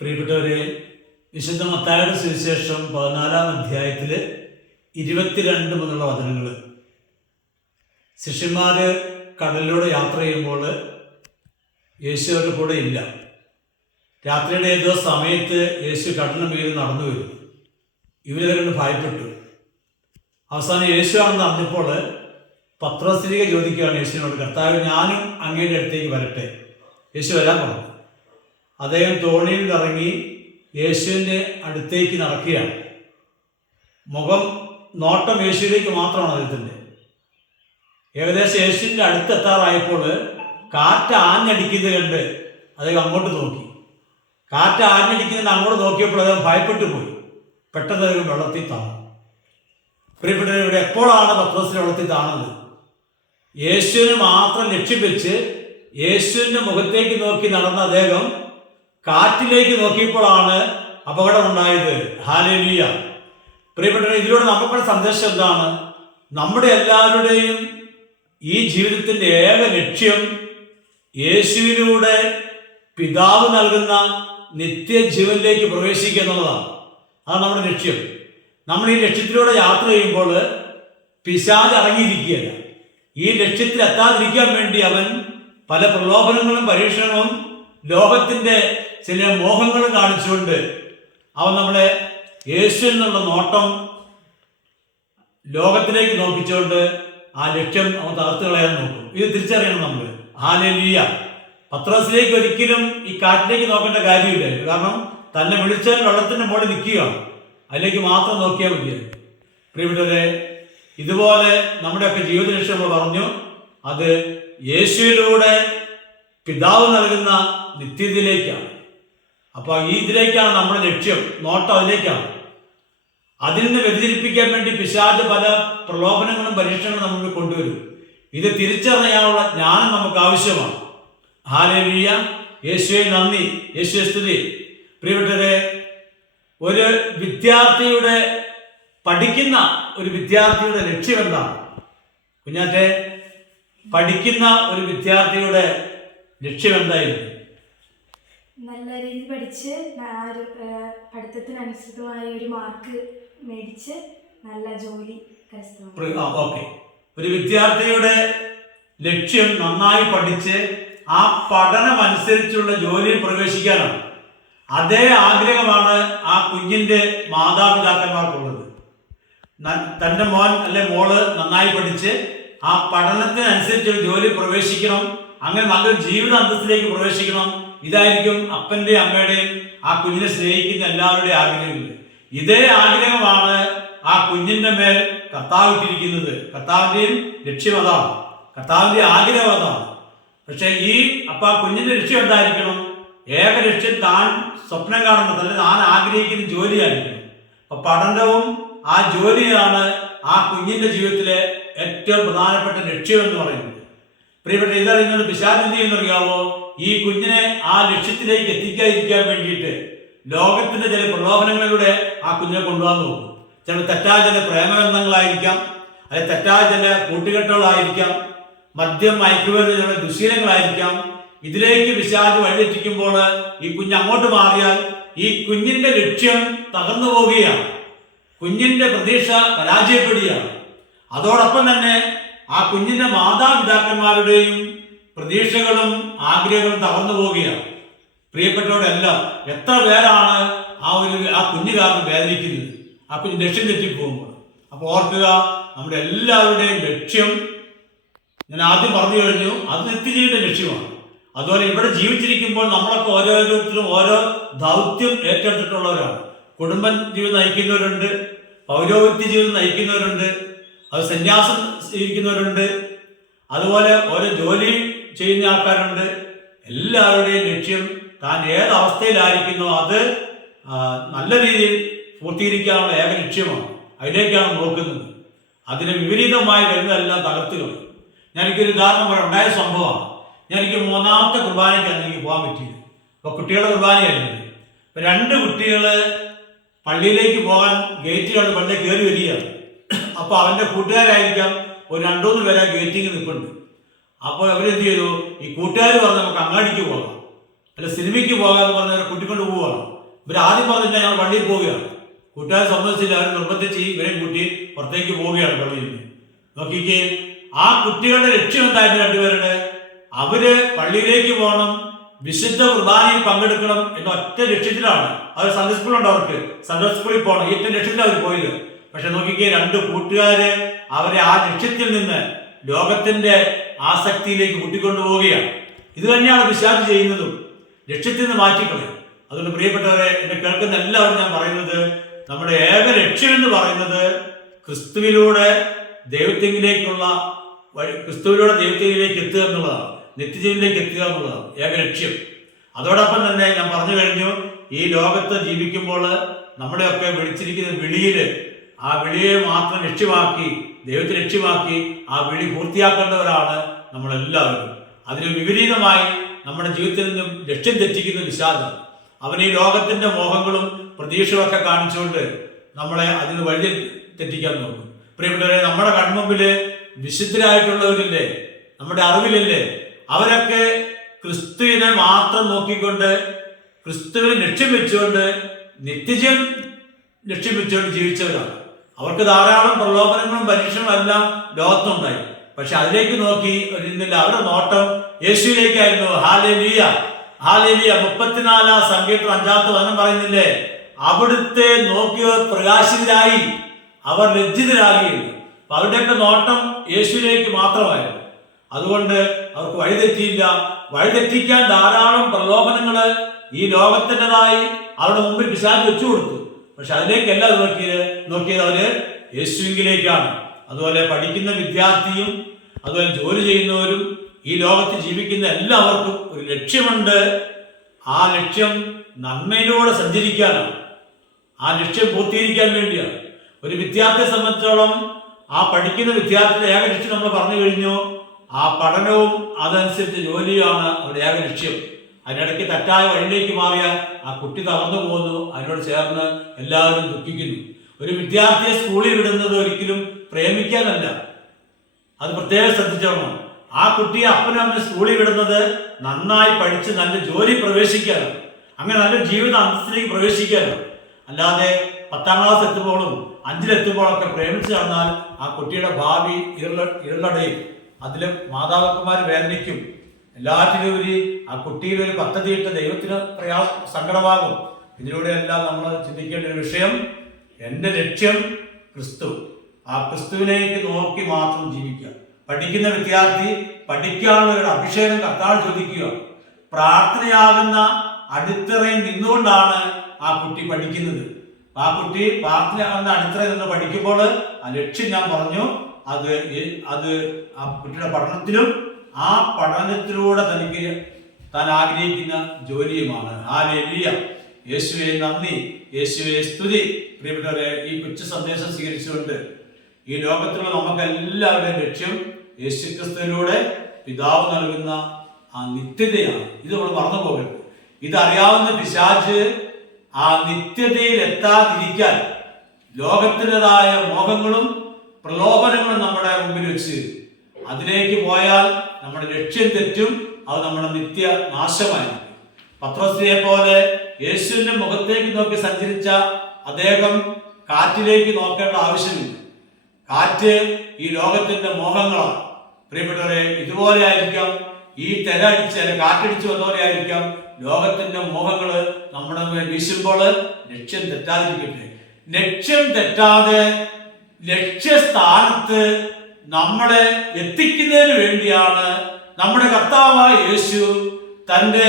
പ്രിയപ്പെട്ടവരെ, വിശുദ്ധ മത്തായിയുടെ സുവിശേഷം 14-ാം അധ്യായത്തിൽ 22 മുതലുള്ള വചനങ്ങൾ. ശിഷ്യന്മാർ കടലിലൂടെ യാത്ര ചെയ്യുമ്പോൾ യേശു അവരുടെ കൂടെ ഇല്ല. രാത്രിയുടെ ഏതോ സമയത്ത് യേശു കടലിന് മീതെ നടന്നു വരും. ഇവരവരൊന്ന് ഭയപ്പെട്ടു. അവസാനം യേശു ആണെന്ന് അറിഞ്ഞപ്പോൾ പത്രോസിലേക്ക് ചോദിക്കുകയാണ് യേശുവിനോട്, കർത്താവ്, ഞാനും അങ്ങയുടെ അടുത്തേക്ക് വരട്ടെ? യേശു വരാൻ പറഞ്ഞു. അദ്ദേഹം തോണിയിൽ ഇറങ്ങി യേശുവിൻ്റെ അടുത്തേക്ക് നടക്കുകയാണ്. നോട്ടം യേശുവിലേക്ക് മാത്രമാണ് അദ്ദേഹത്തിൻ്റെ. ഏകദേശം യേശുവിൻ്റെ അടുത്തെത്താറായപ്പോൾ കാറ്റ് ആഞ്ഞടിക്കുന്നത് കണ്ട് അദ്ദേഹം അങ്ങോട്ട് നോക്കി. കാറ്റ് ആഞ്ഞടിക്കുന്നത് അങ്ങോട്ട് നോക്കിയപ്പോൾ അദ്ദേഹം ഭയപ്പെട്ടു പോയി. പെട്ടെന്ന് അദ്ദേഹം വെള്ളത്തിൽ താണു. പ്രിയപ്പെട്ടവർ, ഇവിടെ എപ്പോഴാണ് പത്രോസിന് വെള്ളത്തിൽ താണത്? യേശുവിനെ മാത്രം ലക്ഷ്യം വെച്ച് യേശുവിൻ്റെ മുഖത്തേക്ക് നോക്കി നടന്ന അദ്ദേഹം കാറ്റിലേക്ക് നോക്കിയപ്പോഴാണ് അപകടം ഉണ്ടായത്. ഹല്ലേലൂയ. പ്രിയപ്പെട്ടവരെ, ഇതിലൂടെ നമുക്കുള്ള സന്ദേശം എന്താണ്? നമ്മുടെ എല്ലാവരുടെയും ഈ ജീവിതത്തിൻ്റെ ഏക ലക്ഷ്യം യേശുവിലൂടെ പിതാവ് നൽകുന്ന നിത്യജീവനിലേക്ക് പ്രവേശിക്കുക എന്നുള്ളതാണ്. അതാണ് നമ്മുടെ ലക്ഷ്യം. നമ്മൾ ഈ ലക്ഷ്യത്തിലൂടെ യാത്ര ചെയ്യുമ്പോൾ പിശാച് അടങ്ങിയിരിക്കുകയല്ല. ഈ ലക്ഷ്യത്തിൽ എത്താതിരിക്കാൻ വേണ്ടി അവൻ പല പ്രലോഭനങ്ങളും പരീക്ഷണങ്ങളും ലോകത്തിൻ്റെ ചില മോഹങ്ങളും കാണിച്ചുകൊണ്ട് അവൻ നമ്മളെ യേശുവിൽ നിന്നുള്ള നോട്ടം ലോകത്തിലേക്ക് നോക്കിച്ചുകൊണ്ട് ആ ലക്ഷ്യം അവൻ തകർത്ത് കളയാൻ നോക്കും. ഇത് തിരിച്ചറിയണം നമ്മൾ. ഹല്ലേലൂയ. പത്രോസിലേക്ക് ഒരിക്കലും ഈ കാറ്റിലേക്ക് നോക്കേണ്ട കാര്യമില്ല. കാരണം തന്നെ വിളിച്ചാൽ വെള്ളത്തിൻ്റെ മുകളിൽ നിൽക്കുകയാണ്. അതിലേക്ക് മാത്രം നോക്കിയാൽ മതിയായി. പ്രിയപ്പെട്ടവരെ, ഇതുപോലെ നമ്മുടെയൊക്കെ ജീവിത ലക്ഷ്യം നമ്മൾ പറഞ്ഞു, അത് യേശുവിലൂടെ പിതാവ് നൽകുന്ന നിത്യതയിലേക്കാണ്. അപ്പോൾ ഇതിലേക്കാണ് നമ്മുടെ ലക്ഷ്യം, നോട്ടം അതിലേക്കാണ്. അതിൽ നിന്ന് വ്യതിചലിപ്പിക്കാൻ വേണ്ടി പിശാച് പല പ്രലോഭനങ്ങളും പരീക്ഷണങ്ങളും നമ്മൾ കൊണ്ടുവരും. ഇത് തിരിച്ചറിയാനുള്ള ജ്ഞാനം നമുക്ക് ആവശ്യമാണ്. ഹല്ലേലൂയ. യേശുവേ നന്ദി, യേശുവേ സ്തുതി. പ്രിയപ്പെട്ടവരെ, ഒരു വിദ്യാർത്ഥിയുടെ പഠിക്കുന്ന ഒരു വിദ്യാർത്ഥിയുടെ ലക്ഷ്യം എന്താണ്? കുഞ്ഞാറ്റെ, പഠിക്കുന്ന ഒരു വിദ്യാർത്ഥിയുടെ ലക്ഷ്യം എന്തായിരുന്നു? നല്ല രീതിയിൽ പഠിച്ച് പഠിത്തത്തിനനുസൃതമായ ഒരു മാർക്ക് മേടിച്ച് നല്ല ജോലി കരസ്ഥമാക്കുക. ഓക്കെ. ഒരു വിദ്യാർത്ഥിയുടെ ലക്ഷ്യം നന്നായി പഠിച്ച് ആ പഠനം അനുസരിച്ചുള്ള ജോലിയിൽ പ്രവേശിക്കാനാണ്. അതേ ആഗ്രഹമാണ് ആ കുഞ്ഞിൻ്റെ മാതാപിതാക്കന്മാർക്കുള്ളത്. തൻ്റെ മോൻ അല്ലെ മോള് നന്നായി പഠിച്ച് ആ പഠനത്തിനനുസരിച്ചുള്ള ജോലി പ്രവേശിക്കണം, അങ്ങനെ നല്ലൊരു ജീവിത അന്തസ്സിലേക്ക് പ്രവേശിക്കണം. ഇതായിരിക്കും അപ്പൻ്റെയും അമ്മയുടെയും ആ കുഞ്ഞിനെ സ്നേഹിക്കുന്ന എല്ലാവരുടെയും ആഗ്രഹങ്ങൾ. ഇതേ ആഗ്രഹമാണ് ആ കുഞ്ഞിൻ്റെ മേൽ കർത്താവ് ഇട്ടിരിക്കുന്നത്. കർത്താവിൻ്റെയും ലക്ഷ്യം അതാണ്, കർത്താവിൻ്റെ ആഗ്രഹം അതാണ്. പക്ഷേ ആ കുഞ്ഞിൻ്റെ ലക്ഷ്യം എന്തായിരിക്കണം? ഏക ലക്ഷ്യം താൻ സ്വപ്നം കാണുന്നത്, അല്ലെങ്കിൽ താൻ ആഗ്രഹിക്കുന്ന ജോലിയായിരിക്കണം. അപ്പം പഠനവും ആ ജോലിയാണ് ആ കുഞ്ഞിൻ്റെ ജീവിതത്തിലെ ഏറ്റവും പ്രധാനപ്പെട്ട ലക്ഷ്യം എന്ന് പറയുന്നത്. പ്രിയപ്പെട്ട, ഇതറിയുന്നത് പിശാച് എന്ത് ചെയ്യുന്നറിയാവോ? ഈ കുഞ്ഞിനെ ആ ലക്ഷ്യത്തിലേക്ക് എത്തിക്കാതിരിക്കാൻ വേണ്ടിയിട്ട് ലോകത്തിന്റെ ചില പ്രലോഭനങ്ങളിലൂടെ ആ കുഞ്ഞിനെ കൊണ്ടുപോകാൻ നോക്കും. ചില തെറ്റായ ചില പ്രേമബന്ധങ്ങളായിരിക്കാം, അല്ലെങ്കിൽ തെറ്റായ ചില കൂട്ടുകെട്ടുകളായിരിക്കാം, മദ്യം മയക്കുമരുന്ന് ദുശീലങ്ങളായിരിക്കാം. ഇതിലേക്ക് പിശാച് വഴിതെറ്റിക്കുമ്പോൾ ഈ കുഞ്ഞ് അങ്ങോട്ട് മാറിയാൽ ഈ കുഞ്ഞിന്റെ ലക്ഷ്യം തകർന്നു പോവുകയാണ്, കുഞ്ഞിന്റെ പ്രതീക്ഷ പരാജയപ്പെടുകയാണ്. അതോടൊപ്പം തന്നെ ആ കുഞ്ഞിന്റെ മാതാപിതാക്കന്മാരുടെയും പ്രതീക്ഷകളും ആഗ്രഹങ്ങളും തകർന്നു പോവുകയാണ്. പ്രിയപ്പെട്ടവരെല്ലാം എത്ര പേരാണ് ആ കുഞ്ഞു കാരണം വേദനിക്കുന്നത്, ആ കുഞ്ഞ് ലക്ഷ്യം തെറ്റിപ്പോകുമ്പോൾ. അപ്പോൾ ഓർക്കുക, നമ്മുടെ എല്ലാവരുടെയും ലക്ഷ്യം ഞാൻ ആദ്യം പറഞ്ഞു കഴിഞ്ഞു, അത് നിത്യജീവിത ലക്ഷ്യമാണ്. അതുപോലെ ഇവിടെ ജീവിച്ചിരിക്കുമ്പോൾ നമ്മളൊക്കെ ഓരോരുത്തരും ഓരോ ദൗത്യം ഏറ്റെടുത്തിട്ടുള്ളവരാണ്. കുടുംബ ജീവിതം നയിക്കുന്നവരുണ്ട്, പൗരോഹിത്യ ജീവിതം നയിക്കുന്നവരുണ്ട്, അത് സന്യാസം സ്വീകരിക്കുന്നവരുണ്ട്, അതുപോലെ ഓരോ ജോലി ചെയ്യുന്ന ആൾക്കാരുണ്ട്. എല്ലാവരുടെയും ലക്ഷ്യം താൻ ഏത് അവസ്ഥയിലായിരിക്കുന്നോ അത് നല്ല രീതിയിൽ പൂർത്തീകരിക്കാനുള്ള ഏക ലക്ഷ്യമാണ്. അതിലേക്കാണ് നോക്കുന്നത്. അതിന് വിപരീതമായി വരുന്നതെല്ലാം തകർത്തുകൾ. ഞാനെനിക്കൊരു ഉദാഹരണം പറയാം. ഉണ്ടായ സംഭവമാണ്. എനിക്ക് 3ാമത്തെ കുർബാനയ്ക്കാണ് എനിക്ക് പോകാൻ പറ്റിയത്. അപ്പോൾ കുട്ടികളുടെ കുർബാനയായിരുന്നു. അപ്പോൾ 2 കുട്ടികൾ പള്ളിയിലേക്ക് പോകാൻ ഗേറ്റിലാണ് പള്ളിയിൽ കയറി വരികയാണ്. അപ്പോൾ അവൻ്റെ കൂട്ടുകാരായിരിക്കാം ഒരു 2-3 പേരെ ഗേറ്റിങ് നിൽപ്പുണ്ട്. അപ്പോൾ അവരെന്ത് ചെയ്തു? ഈ കൂട്ടുകാർ പറഞ്ഞ് നമുക്ക് അങ്ങാടിക്ക് പോകാം. അല്ല സിനിമയ്ക്ക് പോകാമെന്ന് പറഞ്ഞവരെ കൂട്ടിക്കൊണ്ട് പോവുകയാണ്. ഇവർ ആദ്യം പറഞ്ഞില്ല ഞങ്ങൾ പള്ളിയിൽ പോവുകയാണ്. കൂട്ടുകാരെ സമ്മതിച്ചില്ല, അവർ നിർബന്ധിച്ച് ഇവരെയും കൂട്ടി പുറത്തേക്ക് പോവുകയാണ് പള്ളിയിൽ നിന്ന്. നോക്കിക്കേ, ആ കുട്ടികളുടെ ലക്ഷ്യം എന്തായിരുന്നു രണ്ടുപേരുടെ? അവര് പള്ളിയിലേക്ക് പോകണം, വിശുദ്ധ കുർബാനയിൽ പങ്കെടുക്കണം എന്ന ഒറ്റ ലക്ഷ്യത്തിലാണ്. അവർ സൺഡേ സ്കൂളുണ്ട്, അവർക്ക് സൺഡേ സ്കൂളിൽ പോകണം, ഈ ഒറ്റ ലക്ഷ്യത്തിലാണ് അവർ പോയത്. പക്ഷെ നോക്കിക്കേ, രണ്ട് കൂട്ടുകാര് അവരെ ആ ലക്ഷ്യത്തിൽ നിന്ന് ലോകത്തിന്റെ ആസക്തിയിലേക്ക് കൂട്ടിക്കൊണ്ടുപോവുകയാണ്. ഇത് തന്നെയാണ് പിശാച് ചെയ്യുന്നതും, ലക്ഷ്യത്തിൽ നിന്ന് മാറ്റിക്കളയും. അതുകൊണ്ട് പ്രിയപ്പെട്ടവരെ, എന്നെ കേൾക്കുന്ന എല്ലാവരും ഞാൻ പറയുന്നത്, നമ്മുടെ ഏക ലക്ഷ്യം എന്ന് പറയുന്നത് ക്രിസ്തുവിലൂടെ ദൈവത്തിങ്കിലേക്കുള്ള ക്രിസ്തുവിലൂടെ ദൈവത്തിലേക്ക് എത്തുക എന്നുള്ളതാണ്, നിത്യജീവനിലേക്ക് എത്തുക എന്നുള്ളതാണ് ഏക ലക്ഷ്യം. അതോടൊപ്പം തന്നെ ഞാൻ പറഞ്ഞു കഴിഞ്ഞു, ഈ ലോകത്ത് ജീവിക്കുമ്പോൾ നമ്മളെയൊക്കെ വിളിച്ചിരിക്കുന്ന വിളിയില്, ആ വിളിയെ മാത്രം ലക്ഷ്യമാക്കി, ദൈവത്തെ ലക്ഷ്യമാക്കി ആ വിളി പൂർത്തിയാക്കേണ്ടവരാണ് നമ്മളെല്ലാവരും. അതിന് വിപരീതമായി നമ്മുടെ ജീവിതത്തിൽ നിന്നും ലക്ഷ്യം തെറ്റിക്കുന്ന പിശാച്, അവൻ ഈ ലോകത്തിന്റെ മോഹങ്ങളും പ്രതീക്ഷകളൊക്കെ കാണിച്ചുകൊണ്ട് നമ്മളെ അതിന് വഴി തെറ്റിക്കാൻ നോക്കും. പ്രിയപ്പെട്ടവരെ, നമ്മുടെ കൺമുമ്പില് വിശുദ്ധരായിട്ടുള്ളവരില്ലേ, നമ്മുടെ അറിവിലില്ലേ, അവരൊക്കെ ക്രിസ്തുവിനെ മാത്രം നോക്കിക്കൊണ്ട്, ക്രിസ്തുവിനെ ലക്ഷ്യം വെച്ചുകൊണ്ട്, നിത്യജീവൻ ലക്ഷ്യം വെച്ചുകൊണ്ട് ജീവിച്ചവരാണ്. അവർക്ക് ധാരാളം പ്രലോഭനങ്ങളും പരീക്ഷകളും എല്ലാം ലോകത്തുണ്ടായി. പക്ഷെ അതിലേക്ക് നോക്കി ഇരുന്നില്ല, അവരുടെ നോട്ടം യേശുവിലേക്കായിരുന്നു. Hallelujah, hallelujah. 34 സങ്കീർത്തനം 5 വചനം പറയുന്നില്ലേ, അവിടുത്തെ നോക്കിയവർ പ്രകാശിതരായി, അവർ ലജ്ജിതരാകിയില്ല. അപ്പൊ അവരുടെയൊക്കെ നോട്ടം യേശുവിലേക്ക് മാത്രമായിരുന്നു. അതുകൊണ്ട് അവർക്ക് വഴിതെറ്റിയില്ല. വഴിതെറ്റിക്കാൻ ധാരാളം പ്രലോഭനങ്ങള് ഈ ലോകത്തിൻ്റെതായി അവരുടെ മുമ്പിൽ പിശാച് വെച്ചു കൊടുത്തു. പക്ഷെ അതിലേക്കല്ല നോക്കിയത് അവര് യേശുവിലേക്കാണ്. അതുപോലെ പഠിക്കുന്ന വിദ്യാർത്ഥിയും അതുപോലെ ജോലി ചെയ്യുന്നവരും ഈ ലോകത്ത് ജീവിക്കുന്ന എല്ലാവർക്കും ഒരു ലക്ഷ്യമുണ്ട്. ആ ലക്ഷ്യം നന്മയിലൂടെ സഞ്ചരിക്കാനാണ്, ആ ലക്ഷ്യം പൂർത്തീകരിക്കാൻ വേണ്ടിയാണ്. ഒരു വിദ്യാർത്ഥിയെ സംബന്ധിച്ചോളം ആ പഠിക്കുന്ന വിദ്യാർത്ഥിയുടെ ഏക ലക്ഷ്യം നമ്മൾ പറഞ്ഞു കഴിഞ്ഞു, ആ പഠനവും അതനുസരിച്ച് ജോലിയുമാണ് അവരുടെ ഏക ലക്ഷ്യം. അതിനിടയ്ക്ക് തെറ്റായ വഴിയിലേക്ക് മാറിയ ആ കുട്ടി തകർന്നു പോകുന്നു, അതിനോട് ചേർന്ന് എല്ലാവരും ദുഃഖിക്കുന്നു. ഒരു വിദ്യാർത്ഥിയെ സ്കൂളിൽ വിടുന്നത് ഒരിക്കലും പ്രേമിക്കാനല്ല, അത് പ്രത്യേകം ശ്രദ്ധിച്ചോളണം. ആ കുട്ടിയെ അപ്പനും അമ്മ സ്കൂളിൽ വിടുന്നത് നന്നായി പഠിച്ച് നല്ല ജോലി പ്രവേശിക്കാനാണ്, അങ്ങനെ നല്ല ജീവിത അന്തസ്സിലേക്ക് പ്രവേശിക്കാനാണ്. അല്ലാതെ 10ാം ക്ലാസ് എത്തുമ്പോഴും 5-ലെത്തുമ്പോഴൊക്കെ പ്രേമിച്ച് നടന്നാൽ ആ കുട്ടിയുടെ ഭാവി ഇരുളടയും, അതിൽ മാതാപിതാക്കന്മാർ വേദനിക്കും. എല്ലാറ്റിലുപരി ആ കുട്ടിയിൽ ഒരു പദ്ധതിയിട്ട് ദൈവത്തിന് സങ്കടമാകും. ഇതിലൂടെയെല്ലാം നമ്മൾ ചിന്തിക്കേണ്ട ഒരു വിഷയം, എൻ്റെ ലക്ഷ്യം ക്രിസ്തു, ആ ക്രിസ്തുവിലേക്ക് നോക്കി മാത്രം ജീവിക്കുക. പഠിക്കുന്ന വിദ്യാർത്ഥി പഠിക്കാനുള്ള ഒരു അഭിഷേകം കർത്താവ് ചോദിക്കുക. പ്രാർത്ഥനയാകുന്ന അടിത്തറയിൽ നിന്നുകൊണ്ടാണ് ആ കുട്ടി പഠിക്കുന്നത്. ആ കുട്ടി പ്രാർത്ഥനയാകുന്ന അടിത്തറയിൽ നിന്ന് പഠിക്കുമ്പോൾ ആ ലക്ഷ്യം ഞാൻ പറഞ്ഞു, അത് ആ കുട്ടിയുടെ പഠനത്തിലും ആ പഠനത്തിലൂടെ തനിക്ക് താൻ ആഗ്രഹിക്കുന്ന ജോലിയുമാണ്. ഹല്ലേലൂയ. യേശുവേ നന്ദി, യേശുവേ സ്തുതി. പ്രിയപ്പെട്ടവരെ, ഈ കൊച്ചു സന്ദേശം സ്വീകരിച്ചുകൊണ്ട് ഈ ലോകത്തിലുള്ള നമുക്ക് എല്ലാവരുടെയും ലക്ഷ്യം യേശുക്രിസ്തുവിലൂടെ പിതാവ് നൽകുന്ന ആ നിത്യതയാണ്. ഇത് നമ്മൾ മറന്നു പോകരുത്. ഇതറിയാവുന്ന പിശാച് ആ നിത്യതയിൽ എത്താതിരിക്കാൻ ലോകത്തിൻ്റെതായ മോഹങ്ങളും പ്രലോഭനങ്ങളും നമ്മുടെ മുമ്പിൽ വെച്ച് അതിലേക്ക് പോയാൽ നമ്മുടെ ലക്ഷ്യം തെറ്റും, അത് നമ്മുടെ നിത്യ നാശമായി. പത്രോസിനെ പോലെ യേശുവിന്റെ മുഖത്തേക്ക് നോക്കി സഞ്ചരിച്ച അദ്ദേഹം കാറ്റിലേക്ക് നോക്കേണ്ട ആവശ്യമില്ല. കാറ്റ് ഈ ലോകത്തിന്റെ മോഹങ്ങളാണ്. പ്രിയപ്പെട്ടവരെ, ഇതുപോലെ ആയിരിക്കാം ഈ തിര അടിച്ച് കാറ്റടിച്ച് വന്നപോലെ ആയിരിക്കാം ലോകത്തിന്റെ മോഹങ്ങള് നമ്മുടെ മേൽ വീശുമ്പോൾ ലക്ഷ്യം തെറ്റാതിരിക്കട്ടെ. ലക്ഷ്യം തെറ്റാതെ ലക്ഷ്യസ്ഥാനത്ത് നമ്മളെ എത്തിക്കുന്നതിന് വേണ്ടിയാണ് നമ്മുടെ കർത്താവായ യേശു തന്റെ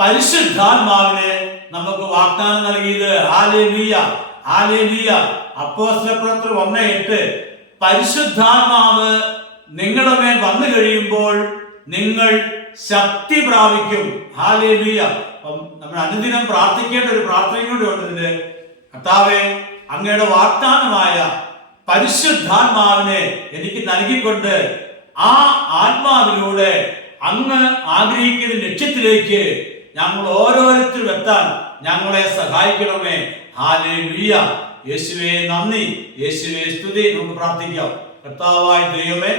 പരിശുദ്ധാത്മാവിനെ നമുക്ക് വാഗ്ദാനം നൽകിയത്. Hallelujah, hallelujah. അപ്പോസ്തലപ്രവൃത്തി 1:8 പരിശുദ്ധാത്മാവ് നിങ്ങളുടെ മേൽ വന്നു കഴിയുമ്പോൾ നിങ്ങൾ ശക്തി പ്രാപിക്കും. ഹല്ലേലൂയ. അപ്പം നമ്മൾ അനുദിനം പ്രാർത്ഥിക്കേണ്ട ഒരു പ്രാർത്ഥനയും കൂടി ഉണ്ടതില്, കർത്താവേ അങ്ങയുടെ വാഗ്ദാനമായ പരിശുദ്ധാത്മാവിനെ എനിക്ക് നൽകിക്കൊണ്ട് ആ ആത്മാവിലൂടെ അങ്ങ് ആഗ്രഹിക്കുന്ന ലക്ഷ്യത്തിലേക്ക് ഞങ്ങൾ ഓരോരുത്തരും എത്താൻ ഞങ്ങളെ സഹായിക്കണമേ. ഹല്ലേലൂയ. യേശുവേ നന്ദി, യേശുവേ സ്തുതി. നമുക്ക് പ്രാർത്ഥിക്കാം. കർത്താവായ ദൈവമേ,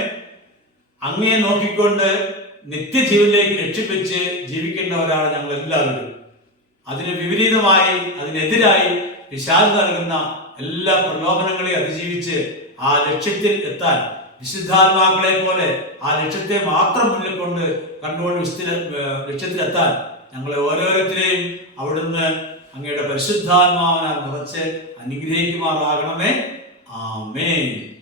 അങ്ങയെ നോക്കിക്കൊണ്ട് നിത്യജീവനിലേക്ക് ലക്ഷ്യം വെച്ച് ജീവിക്കേണ്ടവരാണ് ഞങ്ങൾ എല്ലാവരും. അതിന് വിപരീതമായി, അതിനെതിരായി പിശാച് നൽകുന്ന എല്ലാ പ്രലോഭനങ്ങളെയും അതിജീവിച്ച് ആ ലക്ഷ്യത്തിൽ എത്താൻ, വിശുദ്ധാത്മാക്കളെ പോലെ ആ ലക്ഷ്യത്തെ മാത്രം മുന്നിൽ കണ്ടുകൊണ്ട് ലക്ഷ്യത്തിലെത്താൻ ഞങ്ങളെ ഓരോരുത്തരെയും അവിടുന്ന് അങ്ങയുടെ പരിശുദ്ധാത്മാവിനാൽ നിറച്ച് അനുഗ്രഹിക്കുമാറാകണമേ. ആമേൻ.